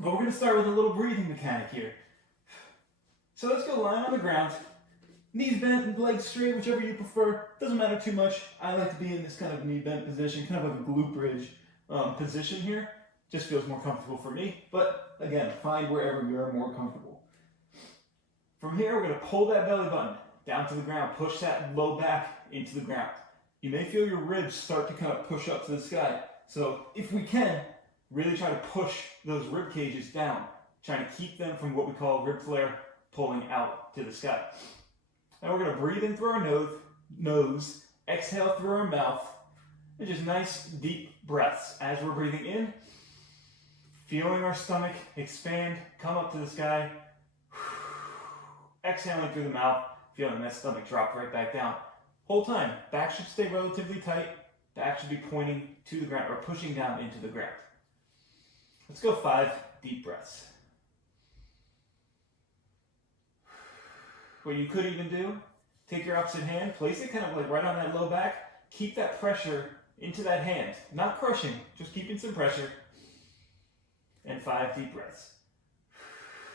But we're going to start with a little breathing mechanic here. So let's go lying on the ground. Knees bent and legs straight, whichever you prefer. Doesn't matter too much. I like to be in this kind of knee bent position, kind of like a glute bridge position here. Just feels more comfortable for me. But again, find wherever you're more comfortable. From here, we're going to pull that belly button down to the ground. Push that low back into the ground. You may feel your ribs start to kind of push up to the sky. So if we can, really try to push those rib cages down. Trying to keep them from what we call rib flare, pulling out to the sky. Now we're going to breathe in through our nose, exhale through our mouth, and just nice deep breaths as we're breathing in, feeling our stomach expand, come up to the sky, exhaling through the mouth, feeling that stomach drop right back down. Whole time, back should stay relatively tight, back should be pointing to the ground or pushing down into the ground. Let's go 5 deep breaths. What you could even do, take your opposite hand, place it kind of like right on that low back, keep that pressure into that hand. Not crushing, just keeping some pressure. And 5 deep breaths.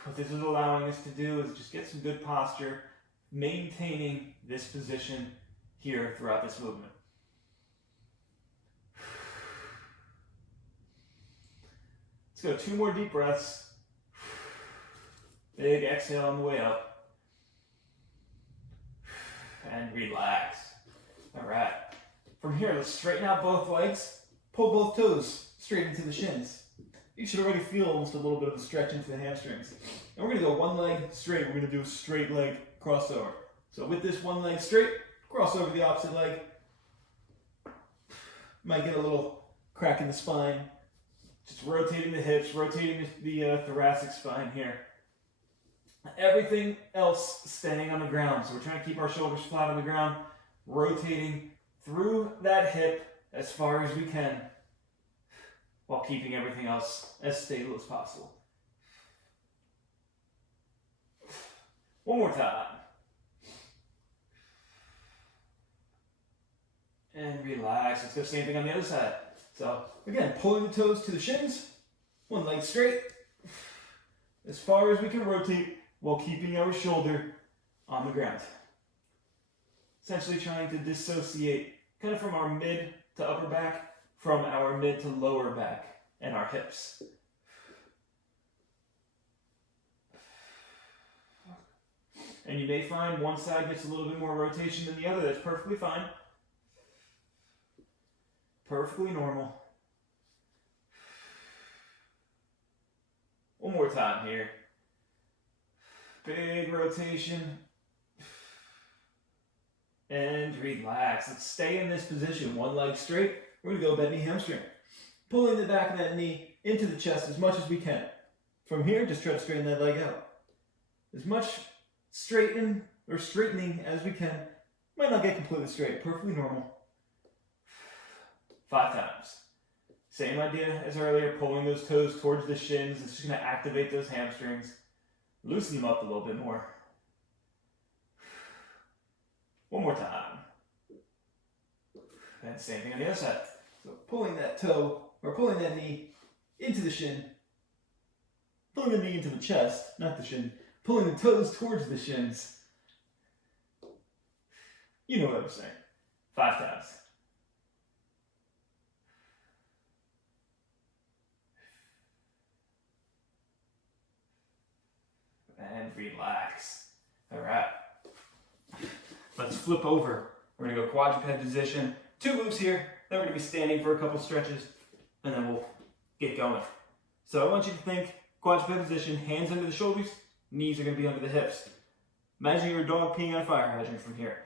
What this is allowing us to do is just get some good posture, maintaining this position here throughout this movement. Let's go 2 more deep breaths. Big exhale on the way up. And relax. All right. From here, let's straighten out both legs. Pull both toes straight into the shins. You should already feel almost a little bit of a stretch into the hamstrings. And we're going to go one leg straight. We're going to do a straight leg crossover. So with this one leg straight, cross over the opposite leg. Might get a little crack in the spine. Just rotating the hips, rotating the thoracic spine here. Everything else staying on the ground. So we're trying to keep our shoulders flat on the ground, rotating through that hip as far as we can while keeping everything else as stable as possible. One more time. And relax. Let's go same thing on the other side. So again, pulling the toes to the shins, one leg straight, as far as we can rotate while keeping our shoulder on the ground. Essentially trying to dissociate kind of from our mid to upper back, from our mid to lower back and our hips. And you may find one side gets a little bit more rotation than the other. That's perfectly fine. Perfectly normal. One more time here. Big rotation. And relax. Let's stay in this position. One leg straight. We're going to go bend knee hamstring. Pulling the back of that knee into the chest as much as we can. From here, just try to straighten that leg out. As much straightening as we can. Might not get completely straight. Perfectly normal. 5 times. Same idea as earlier, pulling those toes towards the shins. It's just going to activate those hamstrings. Loosen them up a little bit more. One more time. And same thing on the other side. So pulling that toe, or pulling that knee into the shin. Pulling the knee into the chest, not the shin. Pulling the toes towards the shins. You know what I'm saying. 5 times. And relax. All right. Let's flip over. We're going to go quadruped position. 2 moves here. Then we're going to be standing for a couple stretches. And then we'll get going. So I want you to think quadruped position, hands under the shoulders, knees are going to be under the hips. Imagine you're a dog peeing on a fire hydrant from here.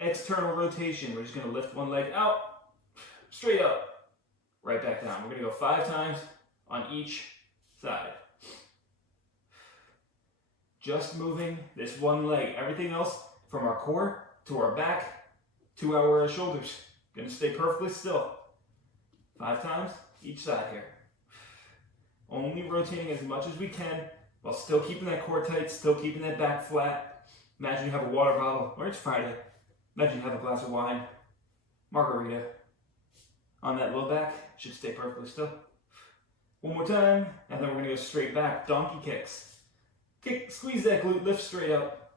External rotation. We're just going to lift one leg out, straight up, right back down. We're going to go 5 times on each side. Just moving this one leg. Everything else from our core to our back to our shoulders. Going to stay perfectly still. 5 times each side here. Only rotating as much as we can while still keeping that core tight, still keeping that back flat. Imagine you have a water bottle, or it's Friday. Imagine you have a glass of wine, margarita. On that low back, should stay perfectly still. One more time, and then we're gonna go straight back, donkey kicks. Kick, squeeze that glute, lift straight up.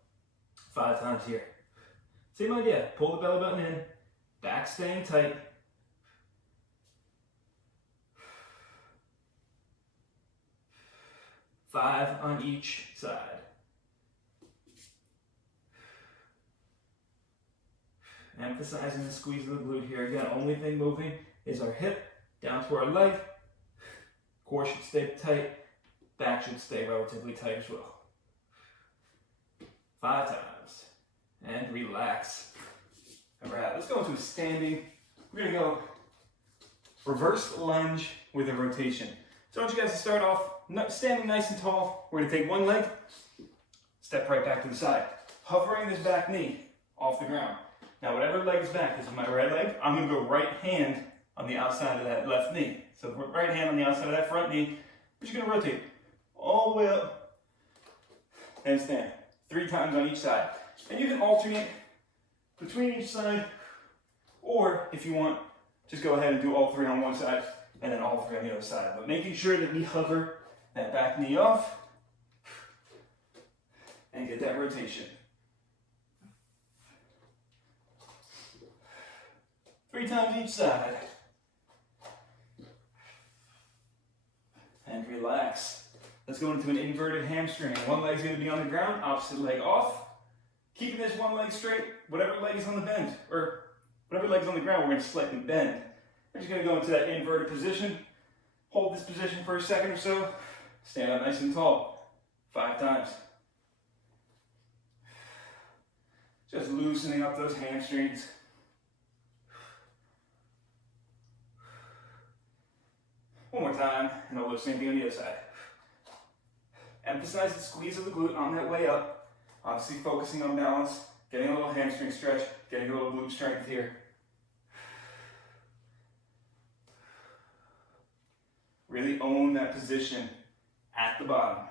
5 times here. Same idea, pull the belly button in, back staying tight. 5 on each side. Emphasizing the squeeze of the glute here. Again, only thing moving is our hip down to our leg. Core should stay tight. Back should stay relatively tight as well. 5 times. And relax. All right, let's go into standing. We're gonna go reverse lunge with a rotation. So I want you guys to start off standing nice and tall. We're gonna take one leg, step right back to the side. Hovering this back knee off the ground. Now whatever leg is back, this is my right leg, I'm gonna go right hand on the outside of that left knee. So right hand on the outside of that front knee, we're just gonna rotate all the way up and stand. 3 times on each side. And you can alternate between each side, or if you want, just go ahead and do all 3 on one side and then all 3 on the other side. But making sure that we hover that back knee off and get that rotation. 3 times each side. And relax. Let's go into an inverted hamstring. One leg's going to be on the ground, opposite leg off. Keeping this one leg straight, whatever leg is on the bend, or whatever leg's on the ground, we're going to slightly bend. We're just going to go into that inverted position. Hold this position for a second or so. Stand up nice and tall. 5 times. Just loosening up those hamstrings. One more time, and I'll do the same thing on the other side. Emphasize the squeeze of the glute on that way up. Obviously focusing on balance, getting a little hamstring stretch, getting a little glute strength here. Really own that position at the bottom.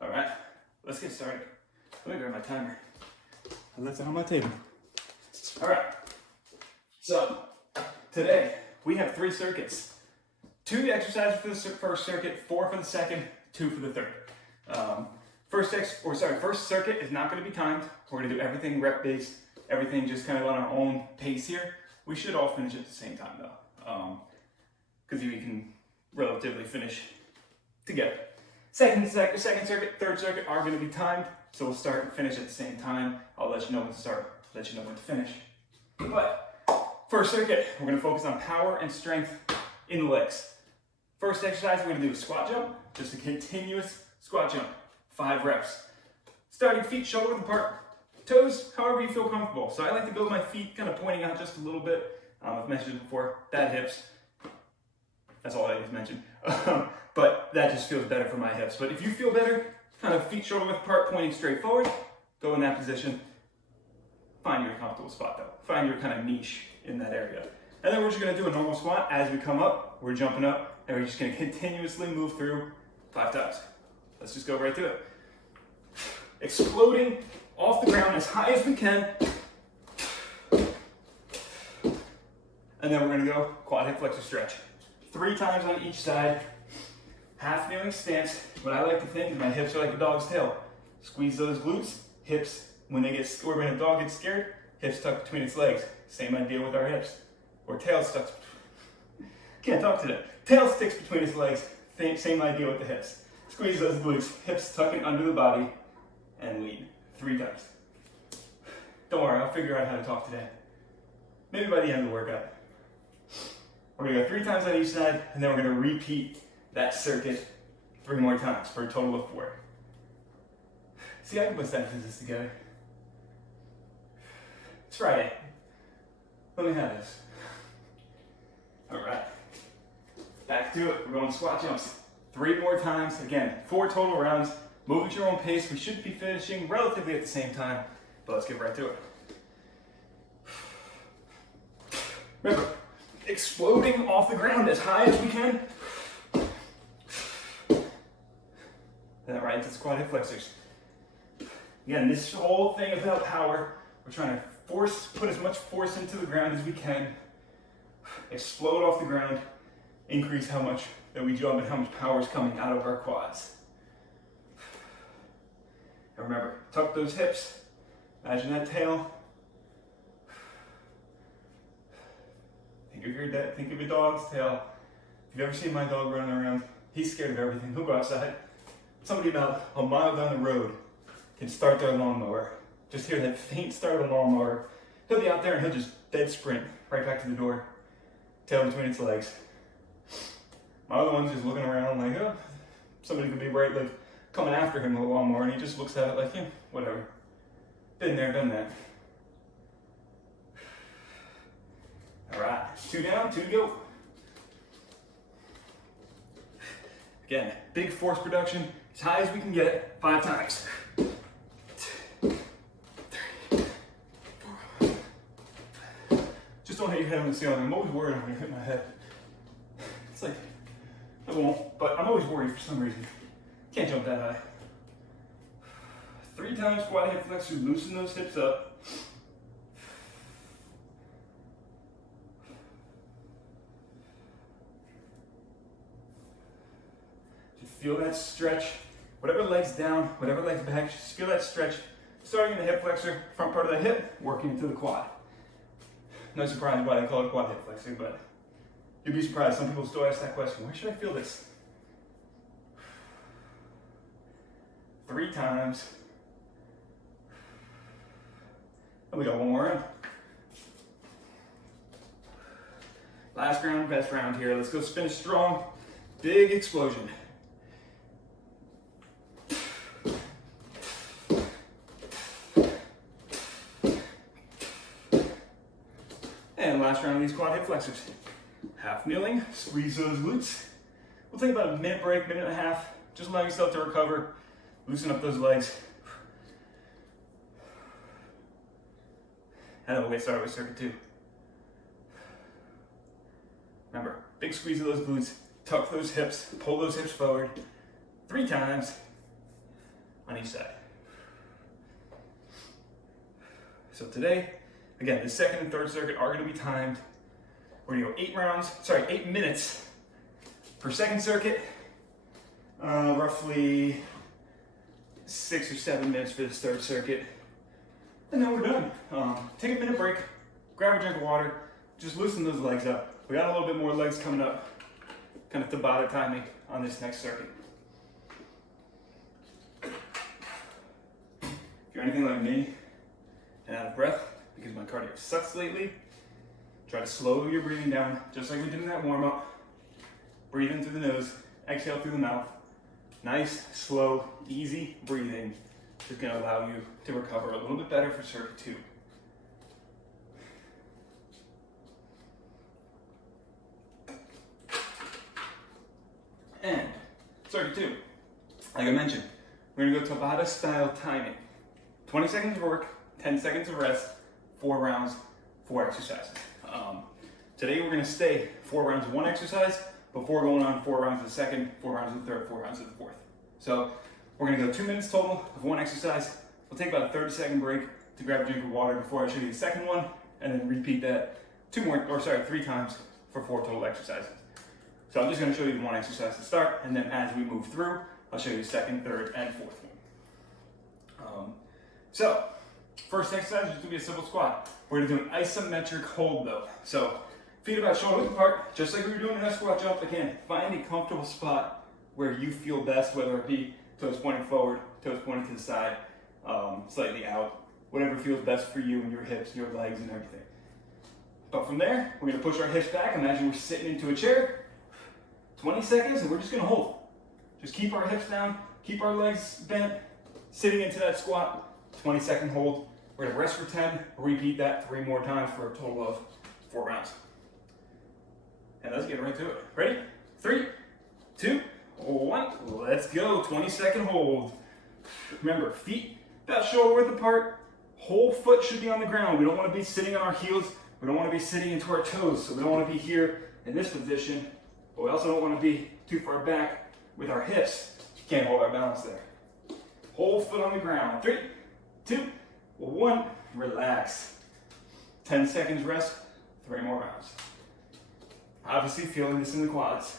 All right, let's get started. Let me grab my timer. I left it on my table. All right, so today we have 3 circuits. 2 exercises for the first circuit, 4 for the second, 2 for the third. First circuit is not going to be timed. We're going to do everything rep-based, everything just kind of on our own pace here. We should all finish at the same time though, because we can relatively finish together. Second circuit, third circuit are going to be timed, so we'll start and finish at the same time. I'll let you know when to start, let you know when to finish. But first circuit, we're going to focus on power and strength in the legs. First exercise, we're going to do a squat jump, just a continuous squat jump, 5 reps. Starting feet shoulder width apart, toes however you feel comfortable. So I like to go with my feet kind of pointing out just a little bit. I've mentioned it before, bad hips. That's all I just mentioned. But that just feels better for my hips. But if you feel better, kind of feet shoulder width apart, pointing straight forward, go in that position. Find your comfortable spot though. Find your kind of niche in that area. And then we're just going to do a normal squat. As we come up, we're jumping up, and we're just going to continuously move through 5 times. Let's just go right through it. Exploding off the ground as high as we can. And then we're going to go quad hip flexor stretch. 3 times on each side. Half kneeling stance. What I like to think is my hips are like a dog's tail. Squeeze those glutes, hips, when a dog gets scared, hips tucked between its legs. Same idea with our hips. Or tail stuck. Can't talk today. Tail sticks between its legs. Same idea with the hips. Squeeze those glutes, hips tucking under the body, and lean. 3 times. Don't worry, I'll figure out how to talk today. Maybe by the end of the workout. We're gonna go 3 times on each side, and then we're gonna repeat that circuit 3 more times for a total of 4. See, I can put sentences together. It's Friday. Let me have this. All right. Back to it. We're going squat jumps 3 more times. Again, 4 total rounds. Move at your own pace. We should be finishing relatively at the same time, but let's get right to it. Remember, exploding off the ground as high as we can. And then right into squat hip flexors. Again, this whole thing about power, we're trying to put as much force into the ground as we can explode off the ground, increase how much that we jump and how much power is coming out of our quads. And remember, tuck those hips, imagine that tail. Think of your dog's tail. If you've ever seen my dog running around, he's scared of everything. He'll go outside. Somebody about a mile down the road can start their lawnmower. Just hear that faint start of the lawnmower. He'll be out there and he'll just dead sprint right back to the door, tail between its legs. My other one's just looking around like, oh, somebody could be right like coming after him with a lawnmower, and he just looks at it like, yeah, whatever. Been there, done that. All right, 2 down, 2 to go. Again, big force production, as high as we can get it, 5 times. 2, 3, 4. Just don't hit your head on the ceiling. I'm always worried I'm gonna hit my head. It's like, I won't, but I'm always worried for some reason. Can't jump that high. 3 times quad hip flexor, loosen those hips up. Feel that stretch, whatever leg's down, whatever leg's back, just feel that stretch, starting in the hip flexor, front part of the hip, working into the quad. No surprise why they call it quad hip flexor, but you'd be surprised, some people still ask that question, where should I feel this? 3 times. And we got 1 more round. Last round, best round here. Let's go spin it strong, big explosion. And last round of these quad hip flexors. Half kneeling, squeeze those glutes. We'll take about a minute break, minute and a half. Just allow yourself to recover, loosen up those legs. And then we'll get started with circuit 2. Remember, big squeeze of those glutes, tuck those hips, pull those hips forward 3 times on each side. So today, again, the second and third circuit are going to be timed. We're going to go 8 minutes per second circuit. Roughly 6 or 7 minutes for this third circuit. And then we're done. Take a minute break, grab a drink of water, just loosen those legs up. We got a little bit more legs coming up, kind of Tabata timing on this next circuit. If you're anything like me and out of breath, because my cardio sucks lately, try to slow your breathing down, just like we did in that warm-up. Breathe in through the nose, exhale through the mouth. Nice, slow, easy breathing is going to allow you to recover a little bit better for circuit 2. And circuit 2, like I mentioned, we're going to go Tabata style timing. 20 seconds of work, 10 seconds of rest, 4 rounds, 4 exercises. Today we're going to stay 4 rounds of one exercise before going on 4 rounds of the second, 4 rounds of the third, 4 rounds of the fourth. So we're going to go 2 minutes total of one exercise. We'll take about a 30-second break to grab a drink of water before I show you the second one, and then repeat that 3 times for 4 total exercises. So I'm just going to show you the one exercise to start, and then as we move through, I'll show you the second, third, and fourth one. So first exercise is just going to be a simple squat. We're going to do an isometric hold though. So feet about shoulder width apart, just like we were doing in our squat jump. Again, find a comfortable spot where you feel best, whether it be toes pointing forward, toes pointing to the side, slightly out, whatever feels best for you and your hips, your legs, and everything. But from there, we're going to push our hips back. Imagine we're sitting into a chair. 20 seconds, and we're just going to hold. Just keep our hips down, keep our legs bent, sitting into that squat. 20-second hold. We're going to rest for 10, repeat that 3 more times for a total of 4 rounds. And let's get right to it. Ready? 3, 2, 1. Let's go. 20-second hold. Remember, feet about shoulder width apart. Whole foot should be on the ground. We don't want to be sitting on our heels. We don't want to be sitting into our toes. So we don't want to be here in this position. But we also don't want to be too far back with our hips. Can't hold our balance there. Whole foot on the ground. 3, 2, 1. Relax. 10 seconds rest. 3 more rounds. Obviously feeling this in the quads.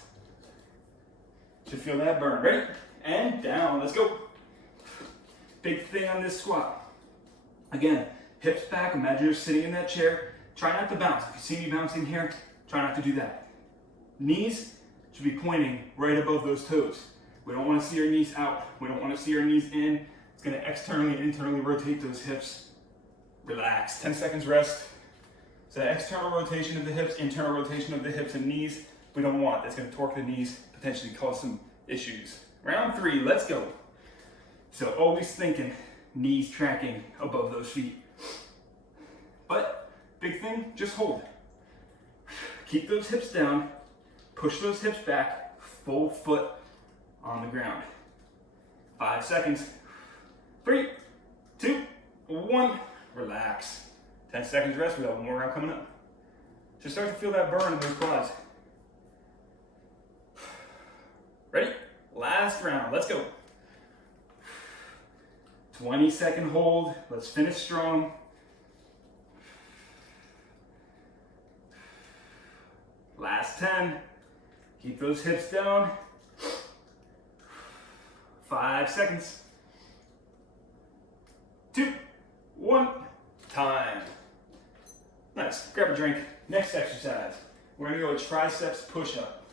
To feel that burn. Ready? And down. Let's go. Big thing on this squat. Again, hips back. Imagine you're sitting in that chair. Try not to bounce. If you see me bouncing here, try not to do that. Knees should be pointing right above those toes. We don't want to see our knees out. We don't want to see our knees in. It's going to externally and internally rotate those hips. Relax. 10 seconds rest. So that external rotation of the hips, internal rotation of the hips and knees, we don't want. That's going to torque the knees, potentially cause some issues. Round 3, let's go. So always thinking knees tracking above those feet. But big thing, just hold. Keep those hips down. Push those hips back. Full foot on the ground. 5 seconds. 3, 2, 1. Relax. 10 seconds rest. We have one more round coming up. Just start to feel that burn in those quads. Ready? Last round. Let's go. 20-second hold. Let's finish strong. Last 10. Keep those hips down. 5 seconds. 2, 1. Time. Nice. Grab a drink. Next exercise. We're going to go with triceps push-up.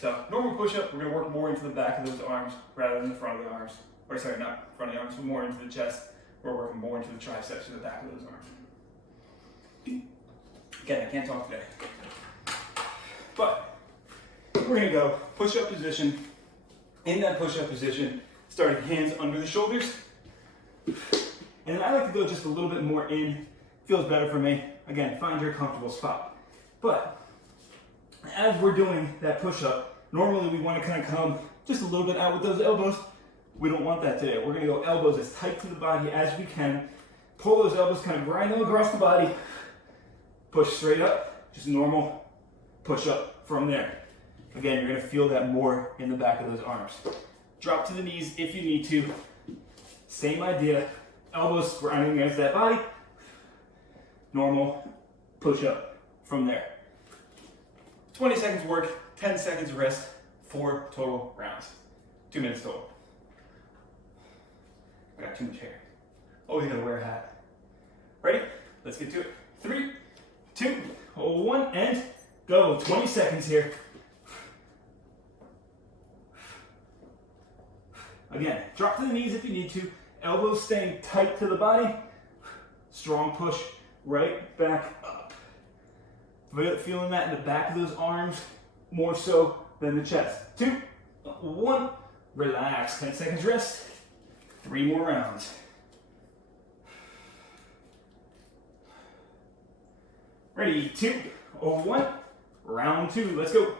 So, normal push-up, we're going to work more into the back of those arms rather than the front of the arms. Or sorry, not front of the arms, but more into the chest. We're working more into the triceps or the back of those arms. Again, I can't talk today. But we're going to go push-up position. In that push-up position, starting hands under the shoulders. And then I like to go just a little bit more in. Feels better for me. Again, find your comfortable spot. But as we're doing that push-up, normally we want to kind of come just a little bit out with those elbows. We don't want that today. We're going to go elbows as tight to the body as we can. Pull those elbows, kind of grind them across the body. Push straight up. Just normal push-up from there. Again, you're going to feel that more in the back of those arms. Drop to the knees if you need to. Same idea. Elbows grinding against that body. Normal push-up from there. 20 seconds work, 10 seconds rest, 4 total rounds. 2 minutes total. I got too much hair. Always gotta wear a hat. Ready? Let's get to it. 3, 2, 1, and go. 20 seconds here. Again, drop to the knees if you need to. Elbows staying tight to the body. Strong push right back up. Feeling that in the back of those arms more so than the chest. 2, 1, relax. 10 seconds rest. 3 more rounds. Ready? 2, 1, round 2. Let's go.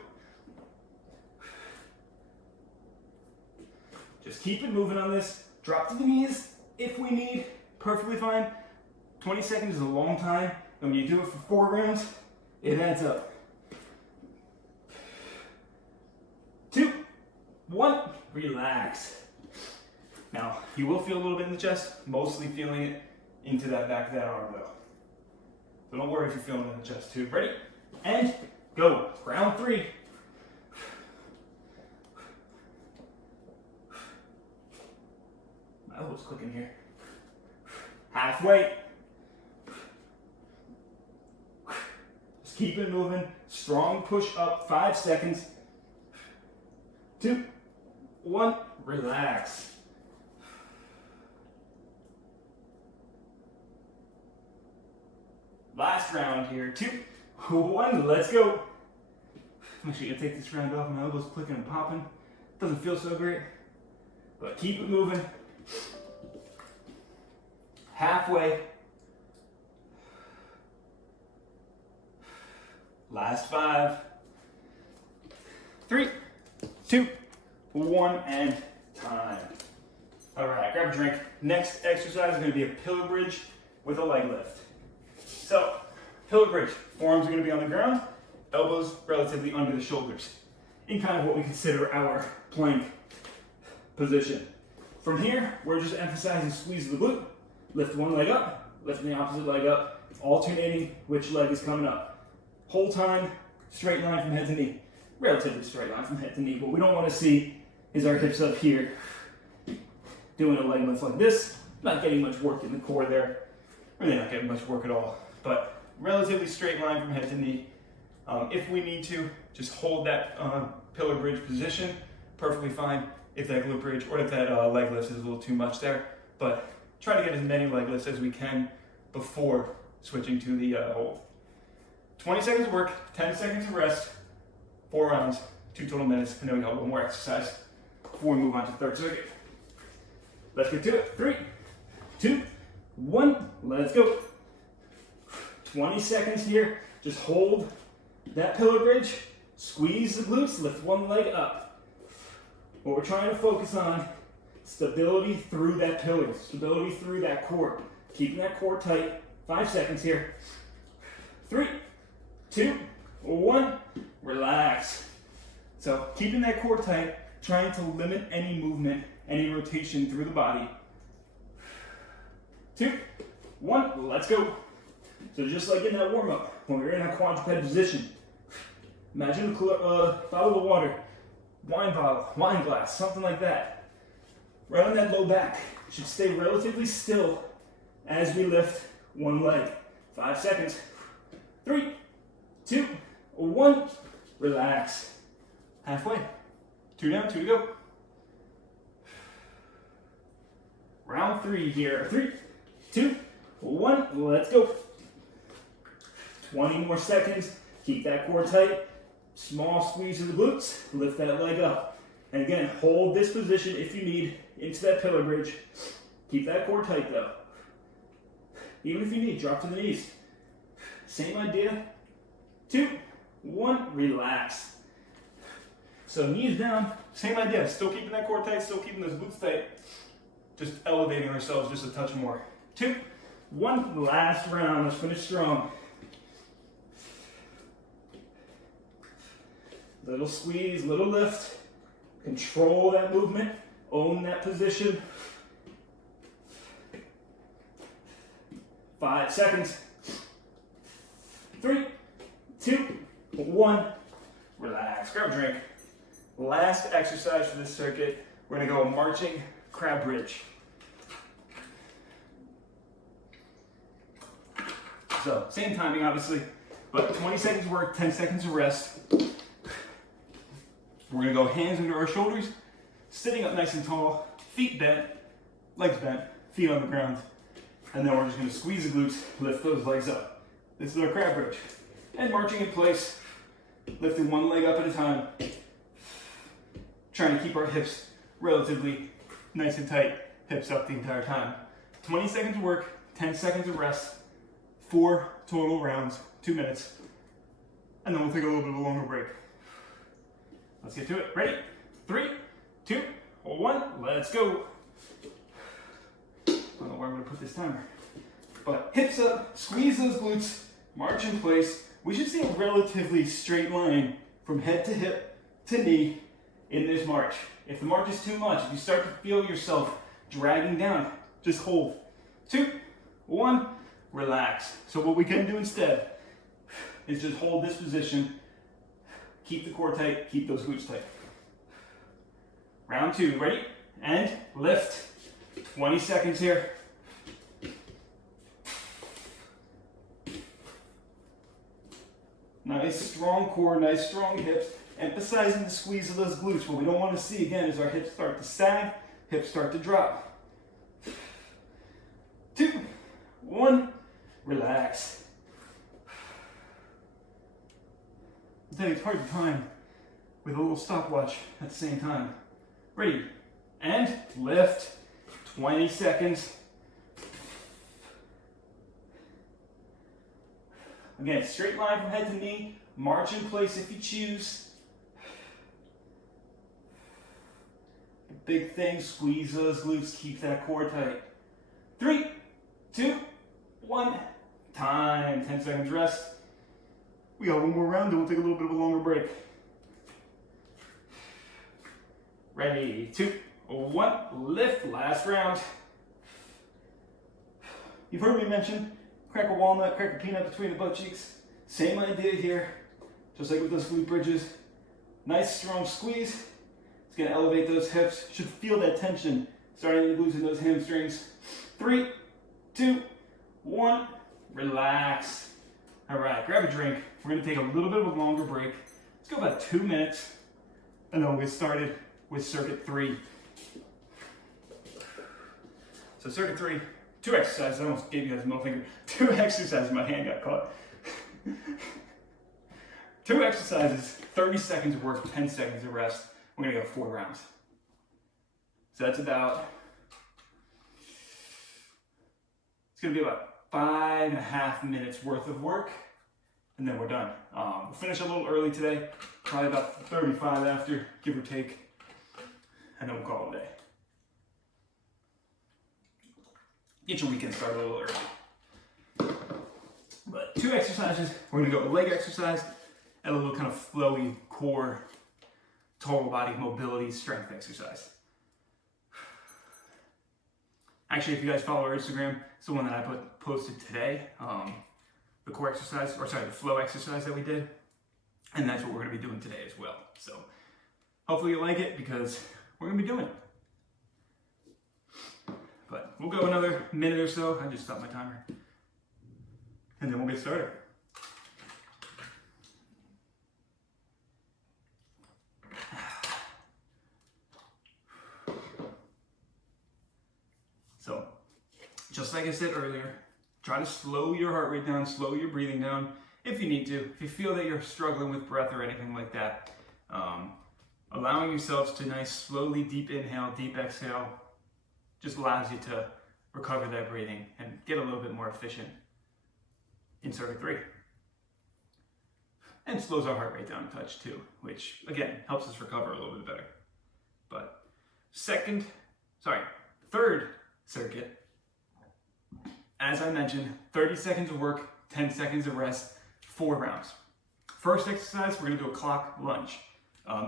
Just keep it moving on this. Drop to the knees if we need. Perfectly fine. 20 seconds is a long time. And when you do it for 4 rounds, it adds up. 2, 1, relax. Now, you will feel a little bit in the chest, mostly feeling it into that back of that arm though. So don't worry if you're feeling it in the chest too. Ready? And go. Round 3. My elbow's clicking here. Halfway. Just keep it moving. Strong push up. 5 seconds. 2, 1, relax. Last round here. 2, 1, let's go. I'm actually gonna take this round off. My elbow's clicking and popping. Doesn't feel so great, but keep it moving. Halfway. Last 5. 3, 2, 1, and time. All right, grab a drink. Next exercise is going to be a pillow bridge with a leg lift. So, pillow bridge. Forearms are going to be on the ground, elbows relatively under the shoulders, in kind of what we consider our plank position. From here, we're just emphasizing squeeze of the glute. Lift one leg up, lifting the opposite leg up, alternating which leg is coming up. Whole time, straight line from head to knee. Relatively straight line from head to knee. What we don't want to see is our hips up here doing a leg lift like this, not getting much work in the core there, really not getting much work at all, but relatively straight line from head to knee. If we need to, just hold that pillar bridge position, perfectly fine. If that glute bridge or if that leg lift is a little too much there, but try to get as many leg lifts as we can before switching to the hold. 20 seconds of work, 10 seconds of rest, 4 rounds, 2 total minutes, and then we got one more exercise before we move on to third circuit. Let's get to it. 3, 2, 1, let's go. 20 seconds here, just hold that pillar bridge, squeeze the glutes, lift one leg up. What we're trying to focus on, stability through that pillar, stability through that core. Keeping that core tight. 5 seconds here. 3, 2, 1, relax. So keeping that core tight, trying to limit any movement, any rotation through the body. 2, 1, let's go. So just like in that warm-up, when we were in that quadruped position, imagine a bottle of water, wine bottle, wine glass, something like that. Right on that low back. Should stay relatively still as we lift one leg. 5 seconds. 3, 2, 1, relax. Halfway. 2 down, 2 to go. Round 3 here. 3, 2, 1, let's go. 20 more seconds. Keep that core tight. Small squeeze of the glutes. Lift that leg up. And again, hold this position if you need into that pillar bridge. Keep that core tight though. Even if you need, drop to the knees. Same idea. 2, 1, relax. So knees down, same idea. Still keeping that core tight, still keeping those glutes tight. Just elevating ourselves just a touch more. 2, 1, last round. Let's finish strong. Little squeeze, little lift. Control that movement. Own that position. 5 seconds. 3, 2, 1. Relax. Grab a drink. Last exercise for this circuit. We're going to go marching crab bridge. So, same timing obviously, but 20 seconds of work, 10 seconds of rest. We're going to go hands under our shoulders, sitting up nice and tall, feet bent, legs bent, feet on the ground. And then we're just going to squeeze the glutes, lift those legs up. This is our crab bridge. And marching in place, lifting one leg up at a time. Trying to keep our hips relatively nice and tight, hips up the entire time. 20 seconds of work, 10 seconds of rest, 4 total rounds, 2 minutes. And then we'll take a little bit of a longer break. Let's get to it. Ready? 3, 2, 1, let's go. I don't know where I'm going to put this timer. But hips up, squeeze those glutes, march in place. We should see a relatively straight line from head to hip to knee in this march. If the march is too much, if you start to feel yourself dragging down, just hold. 2, 1, relax. So what we can do instead is just hold this position, keep the core tight, keep those glutes tight. Round 2, ready? And lift. 20 seconds here. Nice strong core, nice strong hips, emphasizing the squeeze of those glutes. What we don't want to see again is our hips start to sag, hips start to drop. 2, 1, relax. I think it's hard to time with a little stopwatch at the same time. Ready, and lift. 20 seconds. Again, straight line from head to knee. March in place if you choose. The big thing, squeeze those glutes, keep that core tight. 3, 2, 1, time. 10 seconds rest. We got one more round, then we'll take a little bit of a longer break. Ready, 2, 1, lift, last round. You've heard me mention crack a walnut, crack a peanut between the butt cheeks. Same idea here. just like with those glute bridges. Nice strong squeeze. It's gonna elevate those hips. Should feel that tension starting to loosen those hamstrings. 3, 2, 1, relax. All right, grab a drink. We're gonna take a little bit of a longer break. Let's go about 2 minutes, and then we'll get started with circuit 3. So circuit 3, 2 exercises. I almost gave you guys a middle finger. 2 exercises, my hand got caught. 2 exercises, 30 seconds of work, 10 seconds of rest. We're gonna go 4 rounds. So that's about, it's gonna be about 5.5 minutes worth of work, and then we're done. We'll finish a little early today, probably about 35 after, give or take, and then we'll call it a day. Get your weekend started a little early. But 2 exercises, we're gonna go leg exercise and a little kind of flowy core, total body mobility strength exercise. Actually, if you guys follow our Instagram, it's the one that I posted today, the core exercise, or sorry, the flow exercise that we did. And that's what we're gonna be doing today as well. So hopefully you like it because we're gonna be doing it. But we'll go another minute or so. I just stopped my timer. And then we'll get started. So, just like I said earlier, try to slow your heart rate down, slow your breathing down if you need to. If you feel that you're struggling with breath or anything like that, allowing yourselves to nice, slowly deep inhale, deep exhale, just allows you to recover that breathing and get a little bit more efficient in circuit 3. And slows our heart rate down a touch too, which again, helps us recover a little bit better. But third circuit, as I mentioned, 30 seconds of work, 10 seconds of rest, 4 rounds. First exercise, we're gonna do a clock lunge.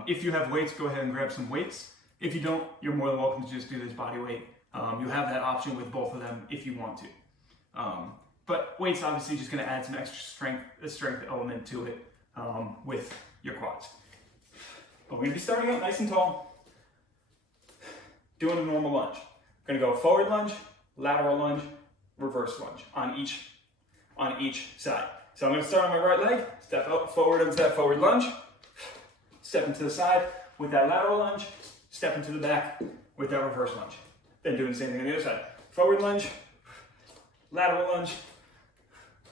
If you have weights, go ahead and grab some weights. If you don't, you're more than welcome to just do this body weight. You have that option with both of them if you want to. But weights obviously just gonna add some extra strength element to it with your quads. But we're gonna be starting out nice and tall, doing a normal lunge. We're gonna go forward lunge, lateral lunge, reverse lunge on each side. So I'm gonna start on my right leg, step out forward into that forward lunge, step into the side with that lateral lunge, step into the back with that reverse lunge. Then doing the same thing on the other side. Forward lunge, lateral lunge,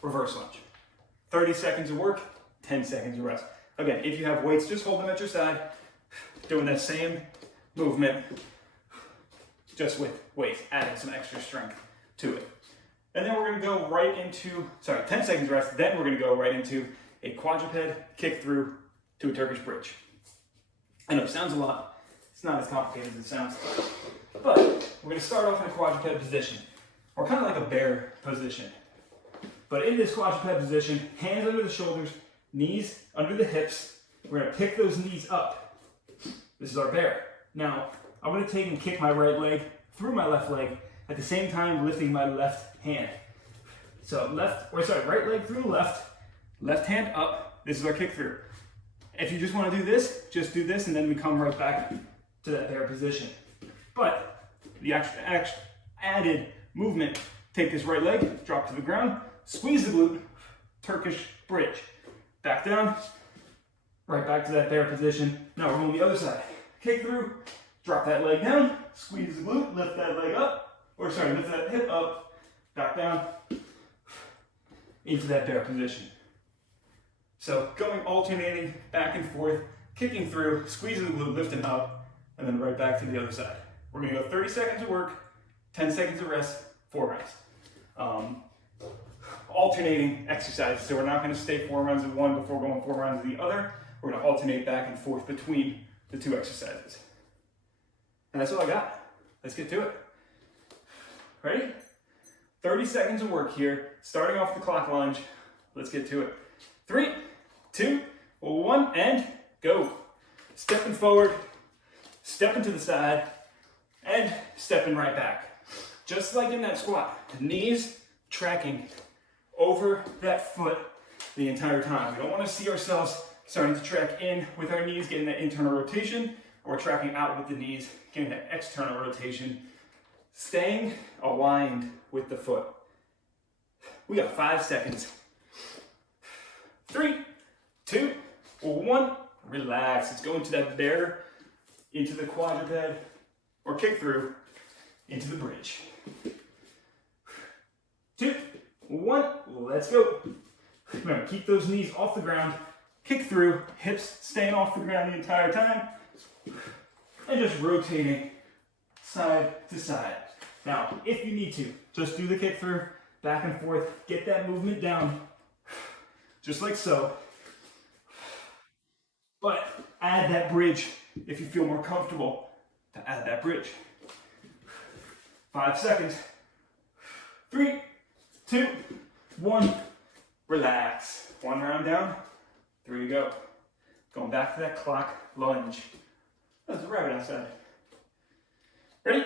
reverse lunge. 30 seconds of work, 10 seconds of rest. Again, if you have weights, just hold them at your side, doing that same movement, just with weights, adding some extra strength to it. And then we're gonna go right into, 10 seconds rest, then we're gonna go right into a quadruped kick through to a Turkish bridge. I know it sounds a lot, it's not as complicated as it sounds, but we're gonna start off in a quadruped position, or kind of like a bear position. But in this quadruped position, hands under the shoulders, knees under the hips, we're gonna pick those knees up. This is our bear. Now, I'm gonna take and kick my right leg through my left leg, at the same time lifting my left hand. So right leg through left hand up, this is our kick through. If you just wanna do this, just do this and then we come right back to that bear position. But the extra added movement, take this right leg, drop to the ground, squeeze the glute, Turkish bridge. Back down, right back to that bear position. Now we're going the other side. Kick through, drop that leg down, squeeze the glute, lift that leg up, lift that hip up, back down, into that bear position. So going alternating back and forth, kicking through, squeezing the glute, lifting up, and then right back to the other side. We're gonna go 30 seconds of work, 10 seconds of rest, 4 rounds. Alternating exercises, so we're not gonna stay 4 rounds of one before going 4 rounds of the other. We're gonna alternate back and forth between the 2 exercises. And that's all I got. Let's get to it. Ready? 30 seconds of work here, starting off the clock lunge. Let's get to it. 3, 2, 1, and go. Stepping forward, stepping to the side, and stepping right back. Just like in that squat, knees tracking over that foot the entire time. We don't want to see ourselves starting to track in with our knees, getting that internal rotation, or tracking out with the knees, getting that external rotation, staying aligned with the foot. We got 5 seconds. 3, 2, 1. Relax. Let's go into that bear, into the quadruped, or kick through, into the bridge. 2, 1. Let's go. Remember, keep those knees off the ground. Kick through, hips staying off the ground the entire time. And just rotating side to side. Now, if you need to, just do the kick through, back and forth, get that movement down, just like so. But add that bridge if you feel more comfortable to add that bridge. 5 seconds. 3, 2, 1. Relax. 1 round down. 3 to go. Going back to that clock lunge. There's a rabbit outside. Ready?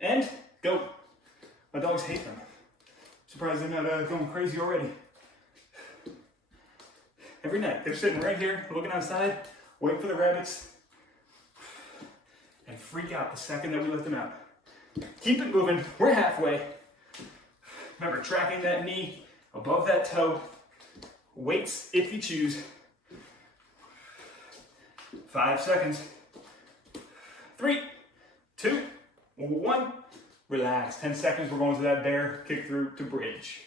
And go. My dogs hate them. Surprised they're not going crazy already. Every night, they're sitting right here, looking outside, waiting for the rabbits, and freak out the second that we let them out. Keep it moving. We're halfway. Remember, tracking that knee above that toe. Weights if you choose. 5 seconds. 3, 2, 1. Relax. 10 seconds. We're going to that bear kick through to bridge.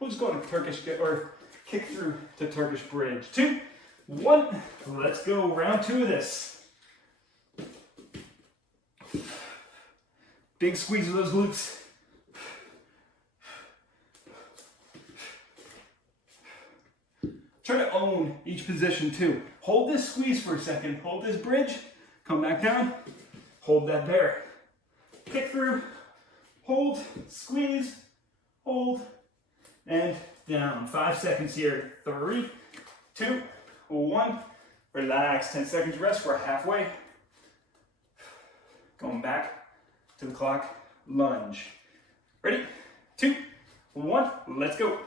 We'll just go to Turkish or kick through to Turkish bridge. 2, 1. Let's go. Round 2 of this. Big squeeze of those glutes. Try to own each position too. Hold this squeeze for a second. Hold this bridge. Come back down. Hold that bear. Kick through. Hold. Squeeze. Hold. And down. 5 seconds here. 3, 2, 1. Relax. 10 seconds rest. We're halfway. Going back to the clock. Lunge. Ready? 2, 1. Let's go.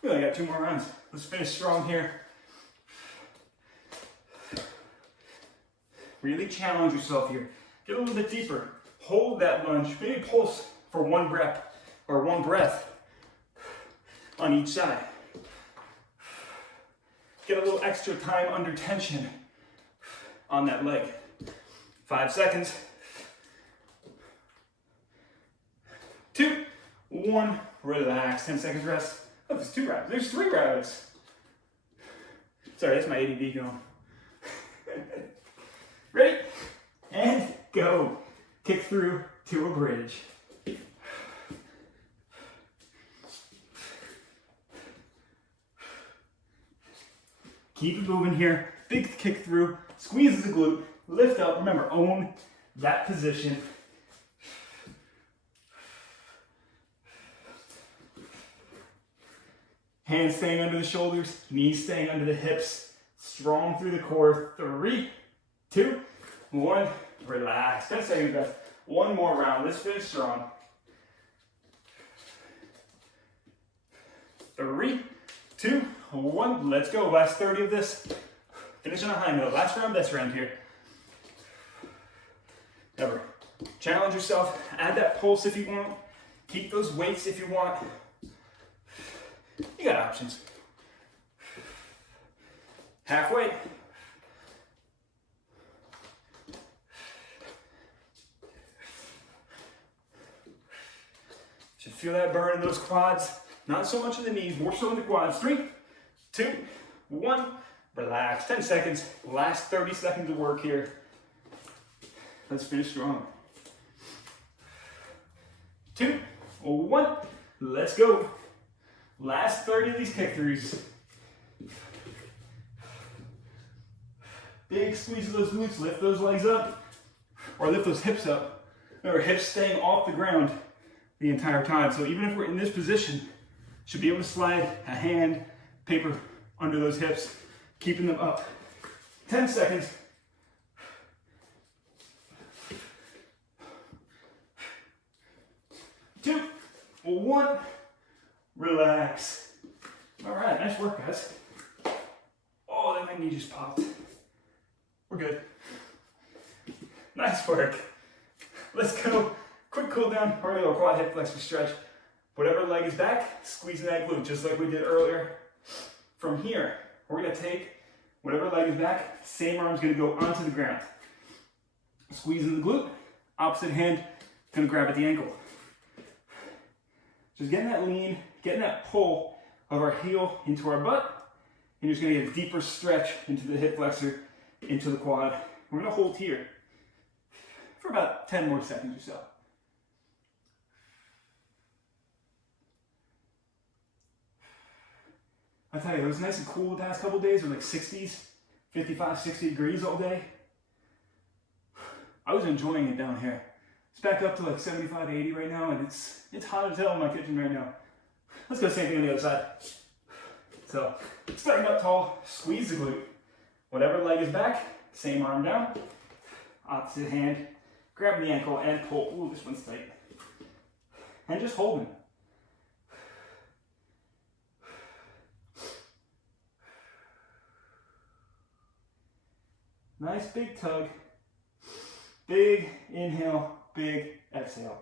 We only got 2 more rounds. Let's finish strong here. Really challenge yourself here. Get a little bit deeper. Hold that lunge. Maybe pulse for 1 breath or 1 breath on each side. Get a little extra time under tension on that leg. 5 seconds. 2, 1. Relax. 10 seconds rest. Oh, there's 2 rabbits. There's 3 rabbits. Sorry, that's my ADD going. Ready? And go. Kick through to a bridge. Keep it moving here. Big kick through. Squeeze the glute. Lift up. Remember, own that position. Hands staying under the shoulders, knees staying under the hips, strong through the core. 3, 2, 1, relax. 10 seconds left. 1 more round. Let's finish strong. 3, 2, 1. Let's go. Last 30 of this. Finish on a high note. Last round, best round here. Remember, challenge yourself. Add that pulse if you want. Keep those weights if you want. You got options. Halfway. Should feel that burn in those quads. Not so much in the knees, more so in the quads. 3, 2, 1. Relax. 10 seconds. Last 30 seconds of work here. Let's finish strong. 2, 1. Let's go. Last 30 of these kick throughs. Big squeeze of those glutes. Lift those legs up. Or lift those hips up. Remember, hips staying off the ground the entire time. So even if we're in this position, should be able to slide a hand, paper under those hips, keeping them up. 10 seconds. 2, 1. Relax. All right, nice work, guys. Oh, that my knee just popped. We're good. Nice work. Let's go. Quick cool down. We're gonna go quad hip flexor stretch. Whatever leg is back, squeezing that glute, just like we did earlier. From here, we're gonna take whatever leg is back, same arm's gonna go onto the ground. Squeezing the glute, opposite hand, gonna grab at the ankle. Just getting that lean, getting that pull of our heel into our butt, and you're just gonna get a deeper stretch into the hip flexor, into the quad. We're gonna hold here for about 10 more seconds or so. I tell you, it was nice and cool the past couple days. It was like 60s, 55, 60 degrees all day. I was enjoying it down here. It's back up to like 75, 80 right now, and it's hot as hell in my kitchen right now. Let's go same thing on the other side. So, starting up tall, squeeze the glute. Whatever leg is back, same arm down. Opposite hand, grab the ankle and pull. Ooh, this one's tight. And just holding. Nice big tug. Big inhale, big exhale.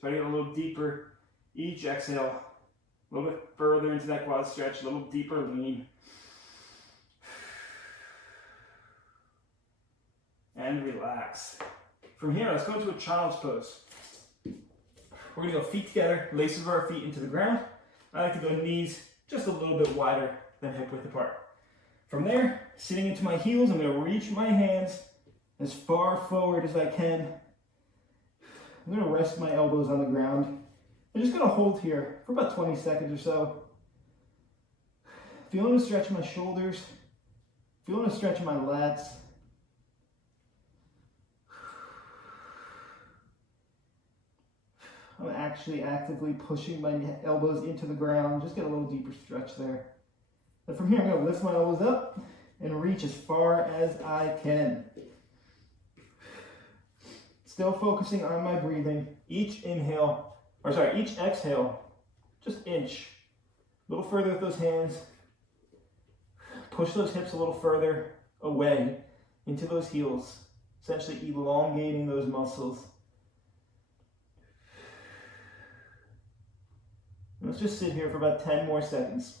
Try to get a little deeper each exhale. A little bit further into that quad stretch, a little deeper lean. And relax. From here, let's go into a child's pose. We're gonna go feet together, laces of our feet into the ground. I like to go knees just a little bit wider than hip width apart. From there, sitting into my heels, I'm gonna reach my hands as far forward as I can. I'm gonna rest my elbows on the ground. I'm just gonna hold here for about 20 seconds or so. Feeling a stretch in my shoulders, feeling a stretch in my lats. I'm actually actively pushing my elbows into the ground, just get a little deeper stretch there. And from here, I'm gonna lift my elbows up and reach as far as I can. Still focusing on my breathing. Each exhale, just inch. A little further with those hands. Push those hips a little further away into those heels, essentially elongating those muscles. Let's just sit here for about 10 more seconds.